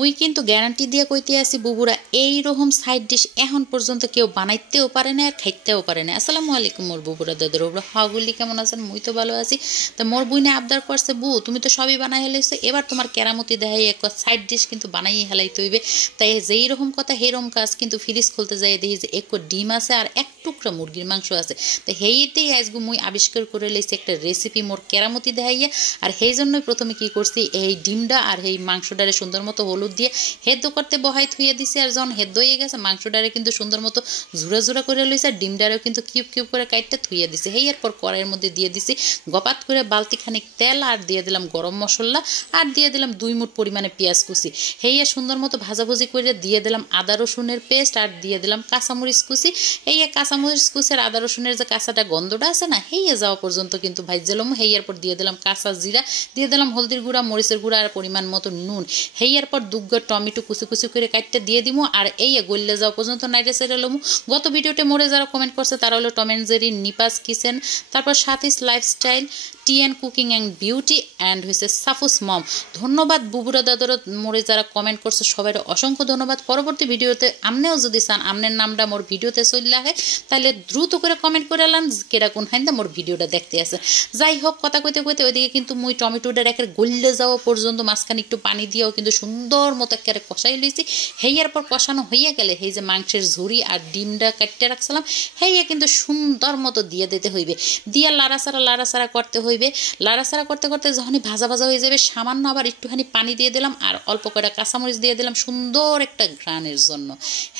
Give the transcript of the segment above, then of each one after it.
মুই কিন্তু গ্যারান্টি দিয়ে কইতে আসি বুবুরা এইরকম সাইড ডিশ এখন পর্যন্ত কেউ বানাইতেও পারে না আর খাইতেও পারে না। আসসালামু আলাইকুম মোর বুবুরা দাদার ওরা হাগুলি কেমন আছেন? মুই তো ভালো আছি। তো মোর বুইনে আবদার করছে, বউ তুমি তো সবই বানাই হেলাইছো, এবার তোমার কেরামতি দেখাই এক সাইড ডিশ কিন্তু বানাই হেলাইতে হইবে। তাই যেই রকম কথা সেইরকম কাজ, কিন্তু ফ্রিজ খুলতে যাই দেখি যে এক ডিম আছে আর এক টুকরা মুরগির মাংস আছে। তো সেইতেই আজকে মুই আবিষ্কার করে লইছি একটা রেসিপি মোর কেরামতি দেখাইয়া। আর সেই জন্যই প্রথমে কি করছি, এই ডিমটা আর এই মাংসটারে সুন্দর মতো হলুদ দিয়ে হেদ্দ করতে বহাই থুয়ে দিছি। আর যখন হেদ্দ হয়ে গেছে মাংসটারে কিন্তু সুন্দর মতো ঝুরা ঝুরা করে লইছে, আর ডিমটারেও কিন্তু কিউব কিউব করে কাটতে থুয়ে দিছি। সেই এরপর কড়াইয়ের মধ্যে দিয়ে দিছি গপাত করে বালতি খানিক তেল, আর দিয়ে দিলাম গরম মশলা, আর দিয়ে দিলাম 2 মুঠ পরিমাণে পেঁয়াজ কুচি। হেইয়া সুন্দর মতো ভাজাভুজি করে দিয়ে দিলাম আদা রসুনের পেস্ট, আর দিয়ে দিলাম কাঁচামরিচ কুচি। হেইয়া কাঁচামরিচ কুচি আর আদা রসুনের যে কাঁচাটা গন্ধটা আছে না, হেইয়া যাওয়া পর্যন্ত কিন্তু ভাজলাম। হেইয়ার পর দিয়ে দিলাম কাঁচা জিরা, দিয়ে দিলাম হলদির গুঁড়া, মরিচের গুঁড়া আর পরিমাণ মতো নুন। হেইয়ার পর দুগ্গা টমেটো কুচি কুচি করে কাটতে দিয়ে দিব। আর এই গল্লে যাওয়া পর্যন্ত নাইটে সেরে লমু। গত ভিডিওতে মোরে যারা কমেন্ট করছে তারা হলো Tom and Jerry, Nipa's Kitchen, তারপর Sathi's Lifestyle, T and cooking and beauty, and হয়েছে সাফুস মম। ধন্যবাদ বুবুরা দাদারা মোরে যারা কমেন্ট করছে সবাই অসংখ্য ধন্যবাদ। পরবর্তী ভিডিওতে আমনেও যদি চান আমনের নামটা মোর ভিডিওতে চলে আসে, তাহলে দ্রুত করে কমেন্ট করে এলাম কেরা কোন হাইন্দা মোর ভিডিওটা দেখতে আছে। যাই হোক, কথা কইতে কইতে ওইদিকে কিন্তু মুই টমেটোটা একের গল্লে যাওয়া পর্যন্ত মাঝখানে একটু পানি দিয়েও কিন্তু সুন্দর মতো একেবারে কষাই লইছি। হেইয়ার পর কষানো হইয়া গেলে এই যে মাংসের ঝুড়ি আর ডিমটা কাটতে রাখছিলাম, হেইয়া কিন্তু সুন্দর মতো দিয়ে দিতে হইবে। দিয়া লাড়াচাড়া করতে হইবে। লাড়াচাড়া করতে করতে যখনই ভাজা ভাজা হয়ে যাবে, সামান্য আবার একটুখানি পানি দিয়ে দিলাম, আর অল্প কয়টা কাঁচামরিচ দিয়ে দিলাম সুন্দর একটা ঘ্রাণের জন্য।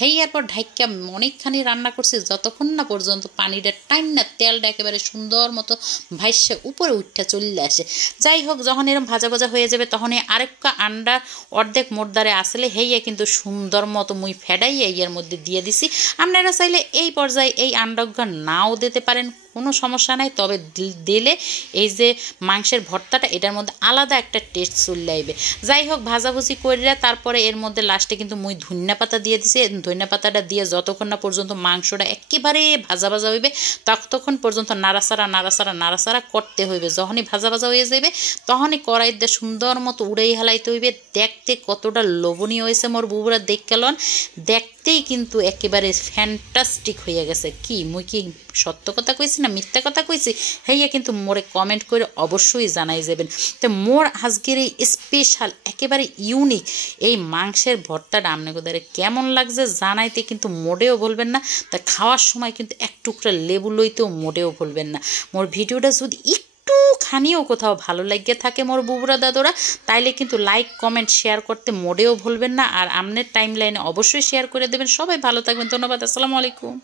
হেইয়ার পর ঢাইকা অনেকখানি রান্না করছি যতক্ষণ না পর্যন্ত পানিটা টাইম না তেলটা একেবারে সুন্দর মতো ভাইসে উপরে উঠটা চলে আসে। যাই হোক, যখন এরকম ভাজা ভাজা হয়ে যাবে তখনই আরেকটা আন্ডা অর্ধেক মোটদারে আসলে হেইয়া কিন্তু সুন্দর মতো মুই ফেডাইয়া এর মধ্যে দিয়ে দিছি। আপনারা চাইলে এই পর্যায়ে এই আন্ডাগুলো নাও দিতে পারেন, কোনো সমস্যা নাই। তবে দিলে এই যে মাংসের ভর্তাটা এটার মধ্যে আলাদা একটা টেস্ট চলে আসবে। যাই হোক, ভাজাভুজি করিয়া তারপরে এর মধ্যে লাস্টে কিন্তু মুই ধনিয়া পাতা দিয়ে দিছি। ধনিয়া পাতাটা দিয়ে যতক্ষণ না পর্যন্ত মাংসটা একেবারে ভাজা ভাজা হইবে ততক্ষণ পর্যন্ত নাড়াচাড়া করতে হইবে। যখনই ভাজা ভাজা হয়ে যাবে তখনই কড়াইতে সুন্দর মতো উড়াই হালাইতে হইবে। দেখতে কতটা লোভনীয় হয়েছে মোর বুবুরা দেখলেন, দেখতেই কিন্তু একেবারে ফ্যান্টাস্টিক হয়ে গেছে। কি মুই কি সত্য কথা কইছি না মিথ্যা কথা কইছি, হেইয়া কিন্তু মোরে কমেন্ট করে অবশ্যই জানাই যাবেন। তো মোর আজকের এই স্পেশাল একেবারে ইউনিক এই মাংসের ভর্তাটা আপনাদের কেমন লাগছে জানাইতে কিন্তু মোটেও বলবেন না। তা খাওয়ার সময় কিন্তু এক টুকরা লেবু লইতেও মোটেও ভুলবেন না। মোর ভিডিওটা যদি খানিও কোথাও ভালো লাগিয়ে থাকে মোর বুবুরা দাদুরা, তাইলে কিন্তু লাইক কমেন্ট শেয়ার করতে মোটেও ভুলবেন না। আর আমনের টাইম লাইনে অবশ্যই শেয়ার করে দেবেন। সবাই ভালো থাকবেন, ধন্যবাদ, আসসালামু আলাইকুম।